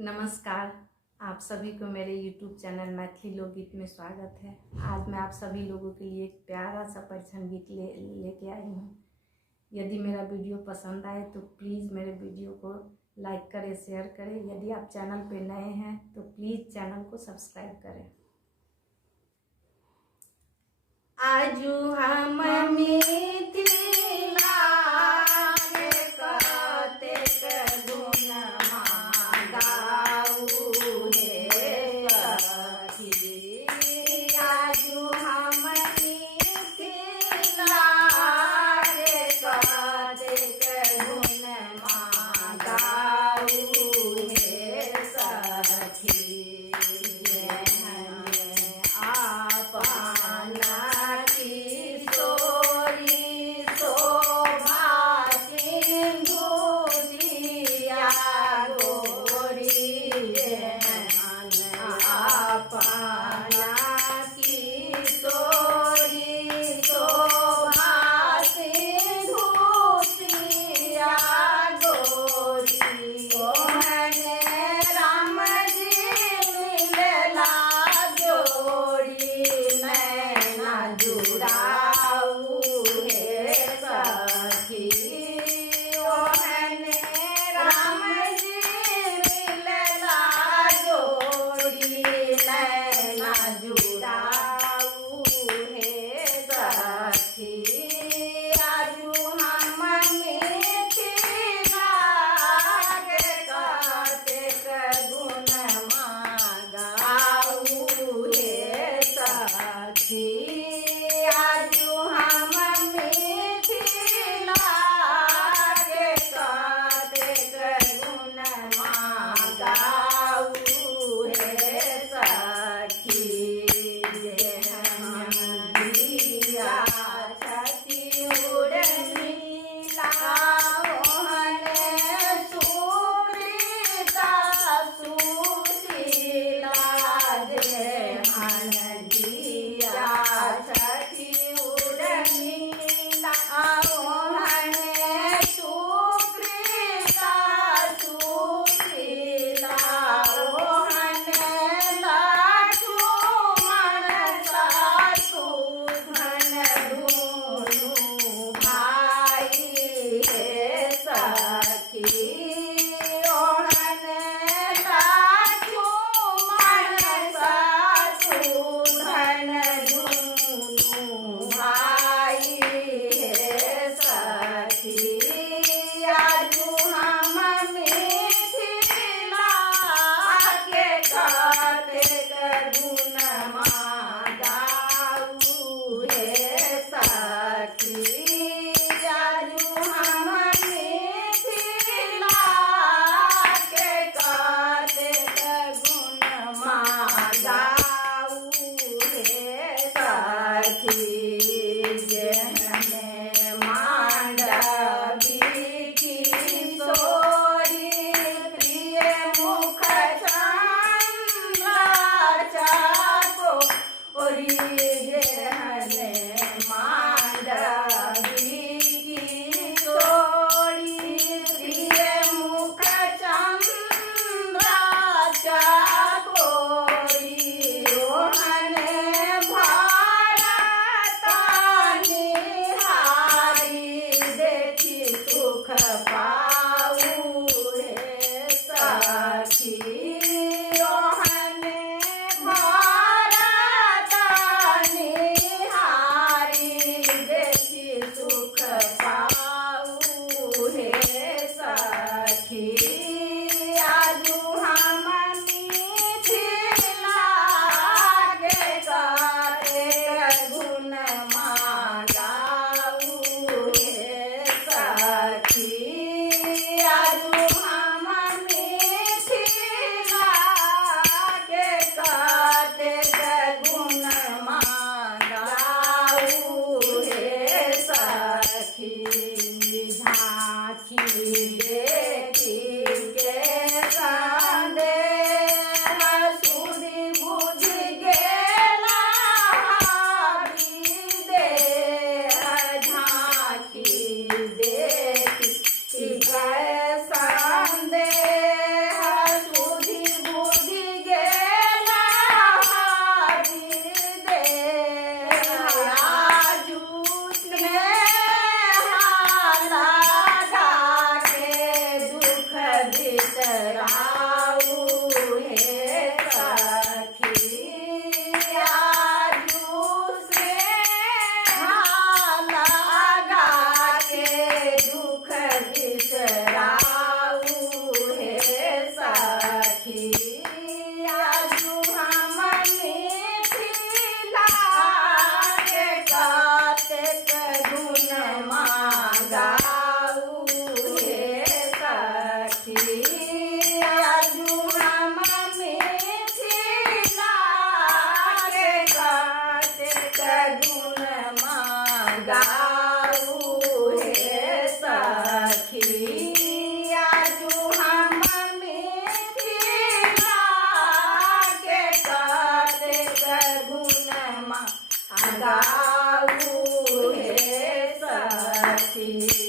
नमस्कार। आप सभी को मेरे YouTube चैनल मैथिली लोकगीत में स्वागत है। आज मैं आप सभी लोगों के लिए एक प्यारा सा परिछन गीत लेके आई हूँ। यदि मेरा वीडियो पसंद आए तो प्लीज़ मेरे वीडियो को लाइक करें, शेयर करें। यदि आप चैनल पे नए हैं तो प्लीज़ चैनल को सब्सक्राइब करें। आजू हम झांकी देखी बिसराऊ हे सखी आजू से लगा के दुख बिसराऊ हे सखी आजू हम मिथिला के कतेक गुण मांगाऊ हे सखी आजू हम मिथिला के कतेक गुण मांगाऊ हे सखी आजू हम मिथिला के कतेक गुण मांगाऊ हे सखी।